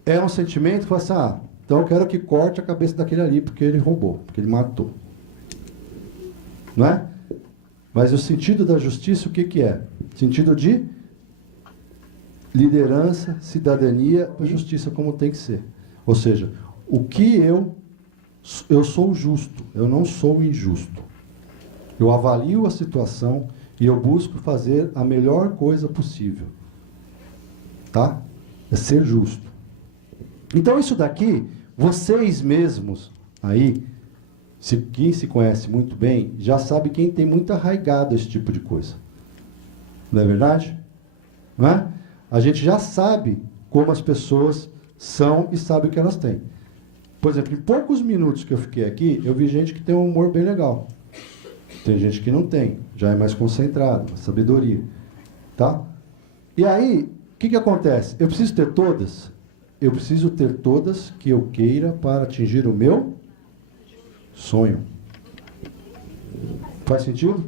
é um sentimento que fala assim, então eu quero que corte a cabeça daquele ali, porque ele roubou, porque ele matou. Não é? Mas o sentido da justiça, o que que é? Sentido de liderança, cidadania e justiça como tem que ser. Ou seja, o que eu sou justo, eu não sou injusto. Eu avalio a situação e eu busco fazer a melhor coisa possível. Tá? É ser justo. Então isso daqui, vocês mesmos aí, quem se conhece muito bem, já sabe quem tem muito arraigado esse tipo de coisa. Não é verdade? Não é? A gente já sabe como as pessoas são e sabe o que elas têm. Por exemplo, em poucos minutos que eu fiquei aqui, eu vi gente que tem um humor bem legal. Tem gente que não tem, já é mais concentrado, sabedoria. Tá? E aí, o que acontece? Eu preciso ter todas? Eu preciso ter todas que eu queira para atingir o meu sonho. Faz sentido?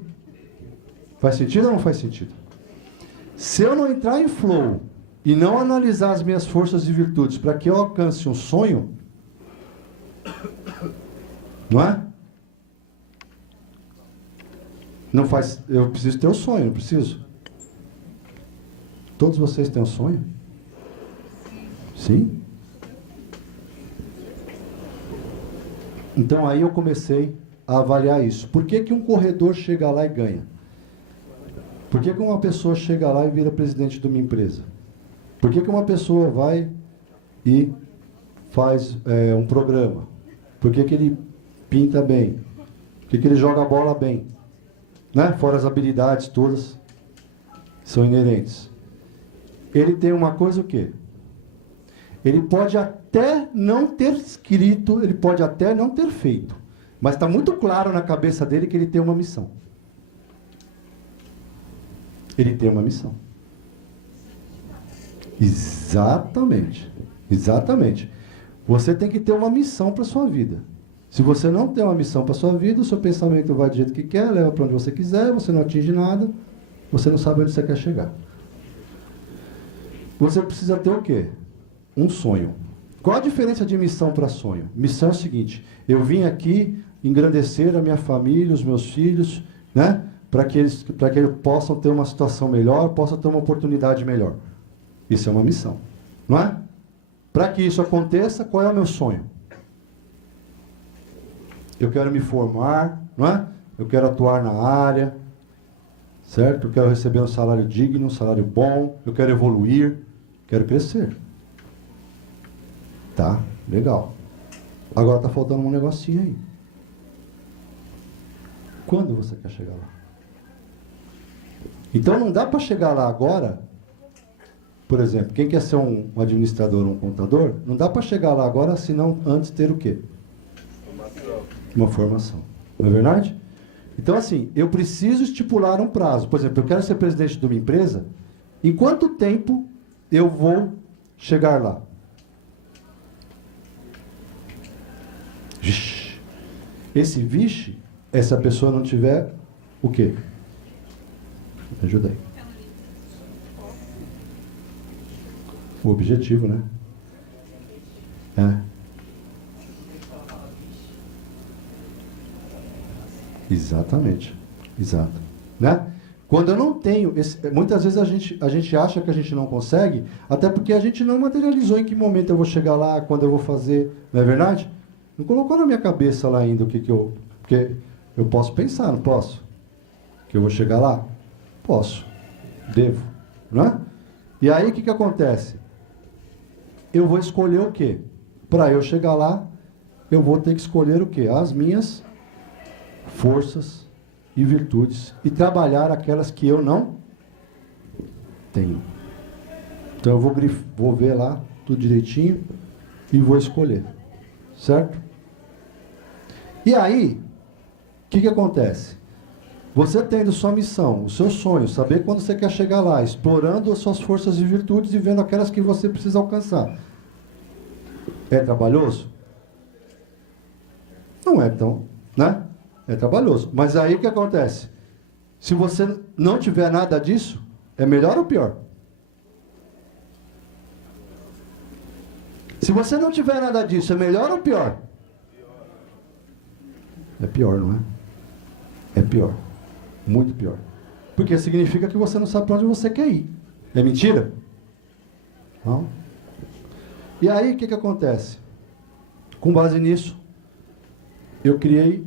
Faz sentido ou não faz sentido? Se eu não entrar em flow e não analisar as minhas forças e virtudes para que eu alcance um sonho, não é? Não faz, eu preciso ter um sonho, não preciso? Todos vocês têm um sonho? Sim? Então aí eu comecei a avaliar isso. Por que que um corredor chega lá e ganha? Por que que uma pessoa chega lá e vira presidente de uma empresa? Por que que uma pessoa vai e faz um programa? Por que que ele pinta bem? Por que que ele joga a bola bem? Né? Fora as habilidades todas são inerentes. Ele tem uma coisa o quê? Ele pode até não ter escrito, ele pode até não ter feito, mas está muito claro na cabeça dele que ele tem uma missão. Ele tem uma missão. Exatamente. Exatamente. Você tem que ter uma missão para a sua vida. Se você não tem uma missão para a sua vida, o seu pensamento vai do jeito que quer, leva para onde você quiser, você não atinge nada, você não sabe onde você quer chegar. Você precisa ter o quê? Um sonho. Qual a diferença de missão para sonho? Missão é o seguinte, eu vim aqui engrandecer a minha família, os meus filhos, né? Para que eles possam ter uma situação melhor, possam ter uma oportunidade melhor. Isso é uma missão, não é? Para que isso aconteça, qual é o meu sonho? Eu quero me formar, não é? Eu quero atuar na área, certo? Eu quero receber um salário digno, um salário bom, eu quero evoluir, quero crescer. Tá, legal. Agora está faltando um negocinho aí. Quando você quer chegar lá? Então não dá para chegar lá agora. Por exemplo, quem quer ser um administrador ou um contador, não dá para chegar lá agora se não antes ter o quê? Uma formação. Não é verdade? Então assim, eu preciso estipular um prazo. Por exemplo, eu quero ser presidente de uma empresa, em quanto tempo eu vou chegar lá? Vixe. Esse vixe é se a pessoa não tiver o quê? Me ajuda aí. O objetivo, né? Exatamente. Exato. Né? Quando eu não tenho... muitas vezes a gente acha que a gente não consegue, até porque a gente não materializou em que momento eu vou chegar lá, quando eu vou fazer. Não é verdade? Não colocou na minha cabeça lá ainda o que eu... Porque eu posso pensar, não posso? Que eu vou chegar lá? Posso. Devo. Não é? E aí o que acontece? Eu vou escolher o quê? Para eu chegar lá, eu vou ter que escolher o quê? As minhas forças e virtudes. E trabalhar aquelas que eu não tenho. Então eu vou ver lá tudo direitinho e vou escolher. Certo? E aí, o que acontece? Você tendo sua missão, o seu sonho, saber quando você quer chegar lá, explorando as suas forças e virtudes e vendo aquelas que você precisa alcançar. É trabalhoso? Não é tão, né? É trabalhoso. Mas aí o que acontece? Se você não tiver nada disso, é melhor ou pior? Se você não tiver nada disso, é melhor ou pior? É pior, não é? É pior. Muito pior. Porque significa que você não sabe para onde você quer ir. É mentira? Não. E aí, o que acontece? Com base nisso, eu criei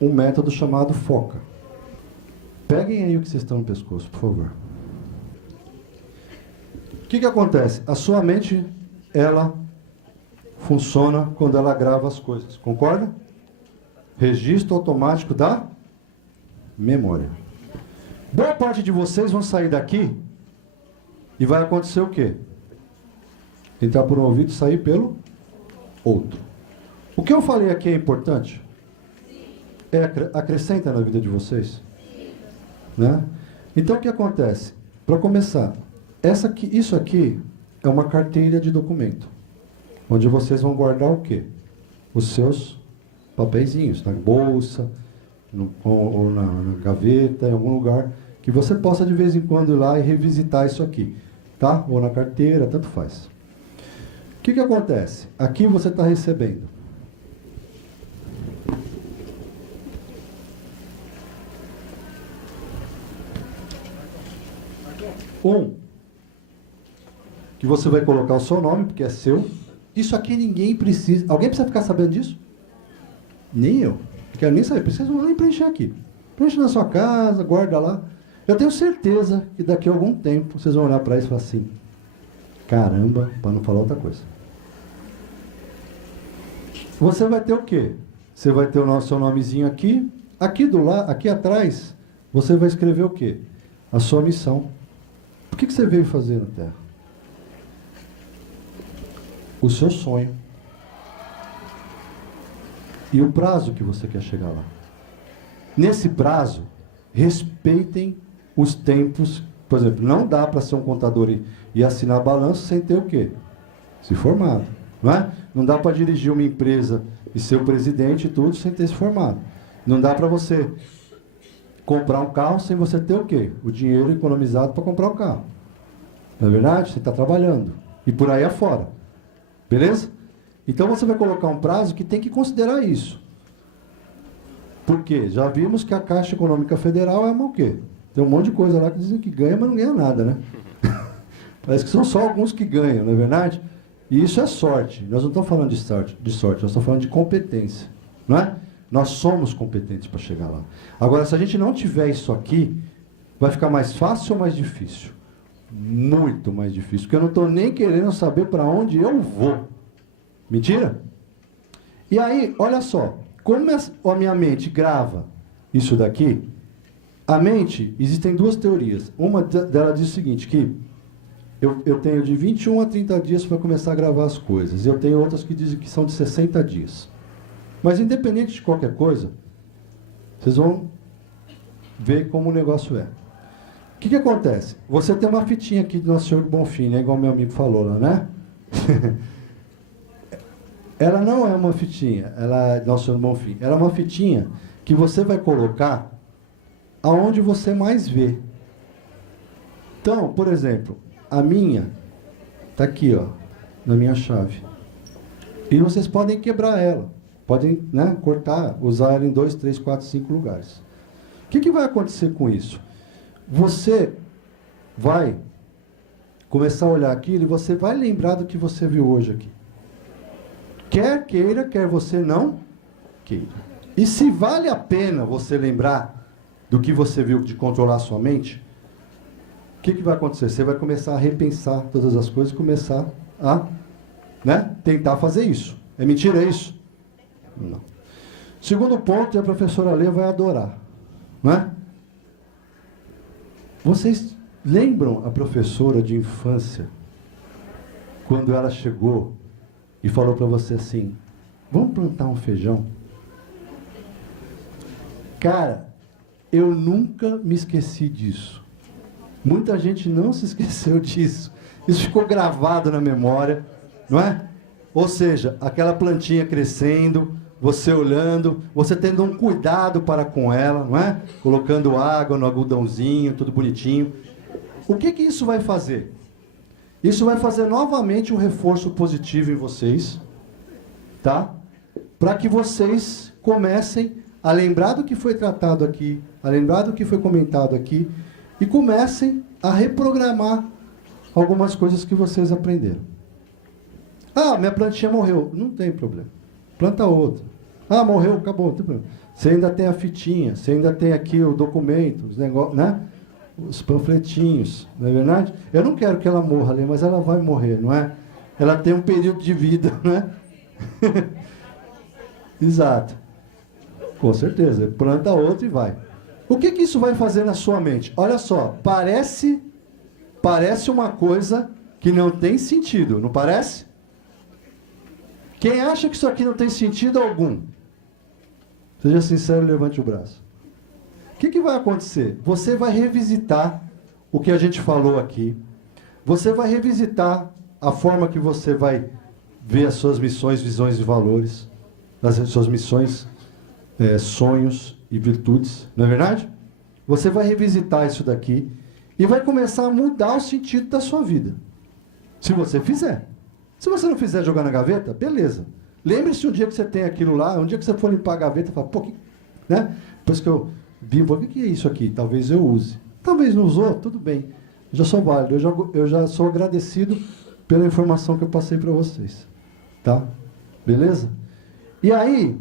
um método chamado FOCA. Peguem aí o que vocês estão no pescoço, por favor. O que acontece? A sua mente, ela funciona quando ela grava as coisas. Concorda? Registro automático da memória. Boa parte de vocês vão sair daqui e vai acontecer o quê? Entrar por um ouvido e sair pelo outro. O que eu falei aqui é importante? Acrescenta na vida de vocês? Né? Então o que acontece? Para começar, isso aqui é uma carteira de documento, onde vocês vão guardar o quê? Os seus papeizinhos, na bolsa, ou na gaveta, em algum lugar, que você possa de vez em quando ir lá e revisitar isso aqui, tá? Ou na carteira, tanto faz. O que acontece? Aqui você está recebendo que você vai colocar o seu nome, porque é seu. Isso aqui ninguém precisa. Alguém precisa ficar sabendo disso? Nem eu. Não quero nem saber. Precisa nem preencher aqui. Preenche na sua casa, guarda lá. Eu tenho certeza que daqui a algum tempo vocês vão olhar para isso e falar assim: caramba, para não falar outra coisa. Você vai ter o quê? Você vai ter o seu nomezinho aqui. Aqui atrás, você vai escrever o quê? A sua missão. O que você veio fazer na Terra? O seu sonho. E o prazo que você quer chegar lá. Nesse prazo, respeitem os tempos. Por exemplo, não dá para ser um contador e assinar balanço sem ter o quê? Se formado. Não é? Não dá para dirigir uma empresa e ser o presidente e tudo sem ter se formado. Não dá para você comprar um carro sem você ter o quê? O dinheiro economizado para comprar o carro. Não é verdade? Você está trabalhando. E por aí afora. Beleza? Então você vai colocar um prazo que tem que considerar isso. Por quê? Já vimos que a Caixa Econômica Federal é uma o quê? Tem um monte de coisa lá que dizem que ganha, mas não ganha nada, né? Parece que são só alguns que ganham, não é verdade? E isso é sorte. Nós não estamos falando de sorte, nós estamos falando de competência. Não é? Nós somos competentes para chegar lá. Agora, se a gente não tiver isso aqui, vai ficar mais fácil ou mais difícil? Muito mais difícil, porque eu não estou nem querendo saber para onde eu vou. Mentira? E aí, olha só, como a minha mente grava isso daqui, a mente, existem duas teorias. Uma delas diz o seguinte, que eu tenho de 21 a 30 dias para começar a gravar as coisas. Eu tenho outras que dizem que são de 60 dias. Mas independente de qualquer coisa, vocês vão ver como o negócio é. O que acontece? Você tem uma fitinha aqui do Nosso Senhor do Bonfim, né? Igual meu amigo falou lá, né? Ela não é uma fitinha, ela é Nosso Senhor do Bonfim. Ela é uma fitinha que você vai colocar aonde você mais vê. Então, por exemplo, a minha está aqui, ó, na minha chave. E vocês podem quebrar ela. Podem, né, cortar, usar ela em 2, 3, 4, 5 lugares. O que vai acontecer com isso? Você vai começar a olhar aquilo e você vai lembrar do que você viu hoje aqui. Quer queira, quer você não queira. E se vale a pena você lembrar do que você viu de controlar a sua mente, o que vai acontecer? Você vai começar a repensar todas as coisas e começar a, né, tentar fazer isso. É mentira isso? Não. Segundo ponto, e a professora Lê vai adorar. Não é? Vocês lembram a professora de infância, quando ela chegou e falou para você assim, vamos plantar um feijão? Cara, eu nunca me esqueci disso. Muita gente não se esqueceu disso. Isso ficou gravado na memória, não é? Ou seja, aquela plantinha crescendo, você olhando, você tendo um cuidado para com ela, não é? Colocando água no algodãozinho, tudo bonitinho. O que que isso vai fazer? Isso vai fazer novamente um reforço positivo em vocês, tá? Para que vocês comecem a lembrar do que foi tratado aqui, a lembrar do que foi comentado aqui, e comecem a reprogramar algumas coisas que vocês aprenderam. Ah, minha plantinha morreu. Não tem problema. Planta outra. Ah, morreu, acabou, não tem problema. Você ainda tem a fitinha, você ainda tem aqui o documento, os negócios, né? Os panfletinhos, não é verdade? Eu não quero que ela morra ali, mas ela vai morrer, não é? Ela tem um período de vida, não é? Exato. Com certeza. Planta outra e vai. O que que isso vai fazer na sua mente? Olha só, parece uma coisa que não tem sentido, não parece? Quem acha que isso aqui não tem sentido algum? Seja sincero e levante o braço. O que que vai acontecer? Você vai revisitar o que a gente falou aqui. Você vai revisitar a forma que você vai ver as suas missões, visões e valores. As suas missões, sonhos e virtudes. Não é verdade? Você vai revisitar isso daqui e vai começar a mudar o sentido da sua vida. Se você fizer. Se você não fizer jogar na gaveta, beleza. Lembre-se um dia que você tem aquilo lá, um dia que você for limpar a gaveta, fala, pô, né? Depois que eu vi, o que é isso aqui? Talvez eu use. Talvez não usou, tudo bem. Eu já sou válido, eu já sou agradecido pela informação que eu passei para vocês. Tá? Beleza? E aí,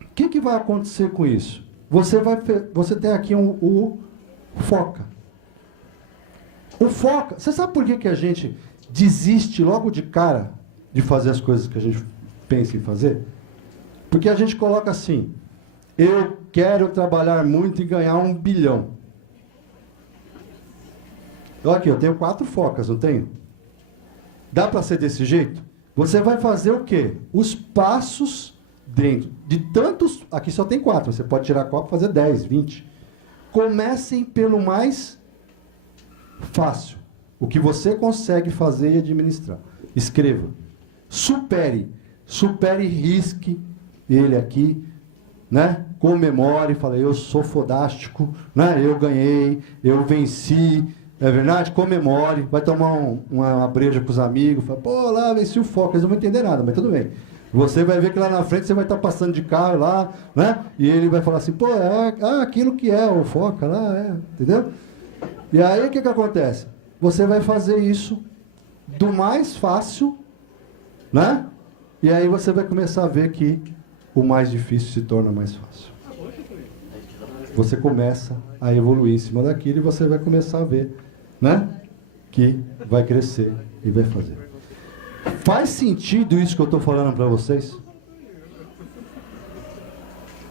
o que que vai acontecer com isso? Você tem aqui o foca. O foca, você sabe por que que a gente desiste logo de cara de fazer as coisas que a gente pensa em fazer? Porque a gente coloca assim, eu quero trabalhar muito e ganhar 1 bilhão. Olha aqui, eu tenho 4 focas, não tenho? Dá para ser desse jeito? Você vai fazer o quê? Os passos dentro de tantos... Aqui só tem 4, você pode tirar 4 e fazer 10, 20. Comecem pelo mais fácil. O que você consegue fazer e administrar. Escreva. Supere. Supere e risque ele aqui, né? Comemore, fala, eu sou fodástico, né? Eu ganhei, eu venci, é verdade? Comemore, vai tomar uma breja com os amigos, fala, pô, lá venci o foco, eles não vão entender nada, mas tudo bem. Você vai ver que lá na frente você vai estar passando de carro lá, né? E ele vai falar assim, pô, aquilo que é o foca lá, entendeu? E aí o que que acontece? Você vai fazer isso do mais fácil, né? E aí você vai começar a ver que o mais difícil se torna mais fácil. Você começa a evoluir em cima daquilo e você vai começar a ver, né? Que vai crescer e vai fazer. Faz sentido isso que eu estou falando para vocês?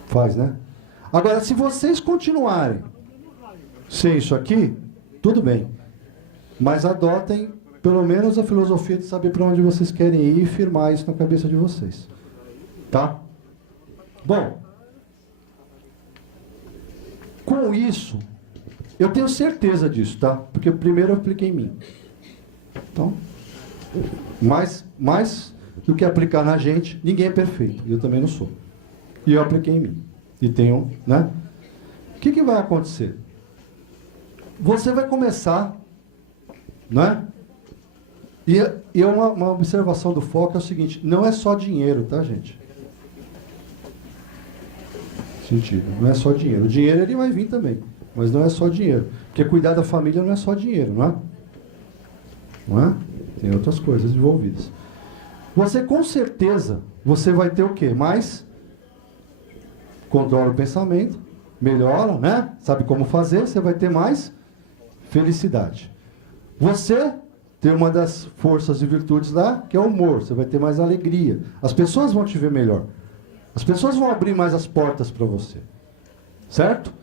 Faz, né? Agora, se vocês continuarem sem isso aqui, tudo bem. Mas adotem pelo menos a filosofia de saber para onde vocês querem ir e firmar isso na cabeça de vocês. Tá? Bom, com isso, eu tenho certeza disso, tá? Porque primeiro eu apliquei em mim. Então, mais do que aplicar na gente, ninguém é perfeito. Eu também não sou. E eu apliquei em mim. E tenho, né? O que que vai acontecer? Você vai começar, né? E uma observação do foco é o seguinte, não é só dinheiro, tá, gente? Sentido, não é só dinheiro. O dinheiro ele vai vir também, mas não é só dinheiro. Porque cuidar da família não é só dinheiro, não é? Não é? Tem outras coisas envolvidas. Você, com certeza, você vai ter o quê? Mais controla o pensamento, melhora, né? Sabe como fazer, você vai ter mais felicidade. Você tem uma das forças e virtudes lá, que é o humor. Você vai ter mais alegria. As pessoas vão te ver melhor. As pessoas vão abrir mais as portas para você. Certo?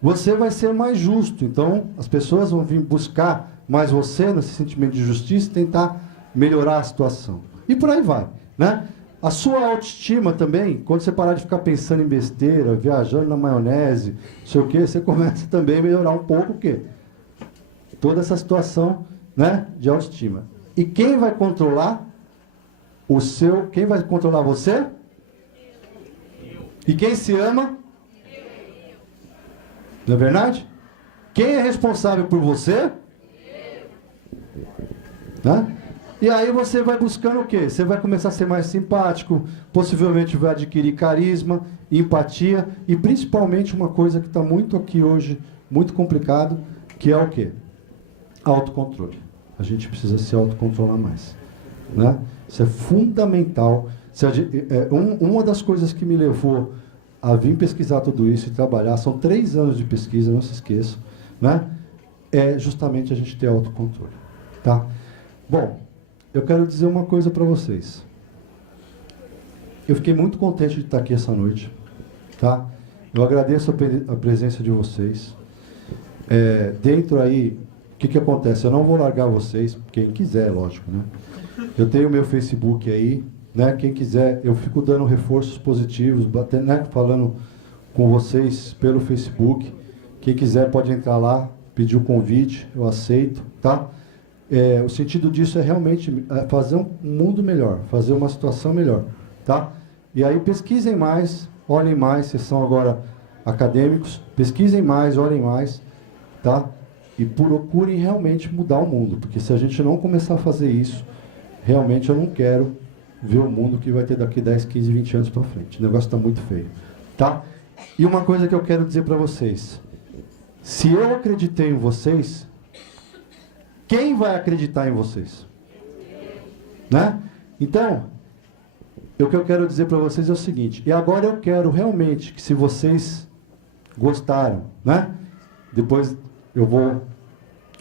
Você vai ser mais justo. Então, as pessoas vão vir buscar mais você nesse sentimento de justiça e tentar melhorar a situação. E por aí vai, né? A sua autoestima também, quando você parar de ficar pensando em besteira, viajando na maionese, não sei o quê, você começa também a melhorar um pouco o quê? Toda essa situação, né, de autoestima. E quem vai controlar quem vai controlar você? E quem se ama? Não é verdade? Quem é responsável por você? Né? E aí você vai buscando o quê? Você vai começar a ser mais simpático, possivelmente vai adquirir carisma, empatia e principalmente uma coisa que está muito aqui hoje, muito complicado, que é o quê? Autocontrole. A gente precisa se autocontrolar mais. Né? Isso é fundamental. Uma das coisas que me levou a vir pesquisar tudo isso e trabalhar, são 3 anos de pesquisa, não se esqueçam, né? É justamente a gente ter autocontrole. Tá? Bom, eu quero dizer uma coisa para vocês. Eu fiquei muito contente de estar aqui essa noite. Tá? Eu agradeço a presença de vocês. Dentro aí, o que acontece? Eu não vou largar vocês, quem quiser, lógico, né? Eu tenho o meu Facebook aí, né? Quem quiser, eu fico dando reforços positivos, né? Falando com vocês pelo Facebook. Quem quiser pode entrar lá, pedir o convite, eu aceito, tá? O sentido disso é realmente fazer um mundo melhor, fazer uma situação melhor, tá? E aí pesquisem mais, olhem mais, vocês são agora acadêmicos, pesquisem mais, olhem mais, tá? E procurem realmente mudar o mundo, porque se a gente não começar a fazer isso, realmente eu não quero ver o mundo que vai ter daqui 10, 15, 20 anos para frente. O negócio está muito feio, tá? E uma coisa que eu quero dizer para vocês, se eu acreditei em vocês, quem vai acreditar em vocês? Né? Então, o que eu quero dizer para vocês é o seguinte, e agora eu quero realmente que se vocês gostaram, né? Depois eu vou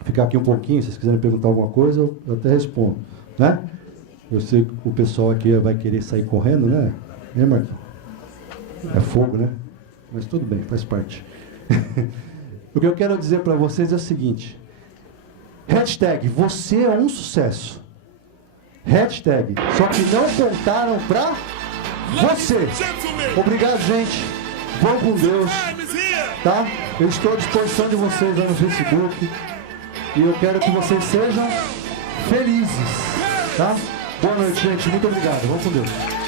ficar aqui um pouquinho, se vocês quiserem perguntar alguma coisa, eu até respondo, né? Eu sei que o pessoal aqui vai querer sair correndo, né? Né, Marquinhos? É fogo, né? Mas tudo bem, faz parte. O que eu quero dizer para vocês é o seguinte, hashtag, você é um sucesso. Hashtag, só que não contaram pra você. Obrigado, gente. Vão com Deus. Tá? Eu estou à disposição de vocês lá no Facebook. E eu quero que vocês sejam felizes. Tá? Boa noite, gente. Muito obrigado. Vão com Deus.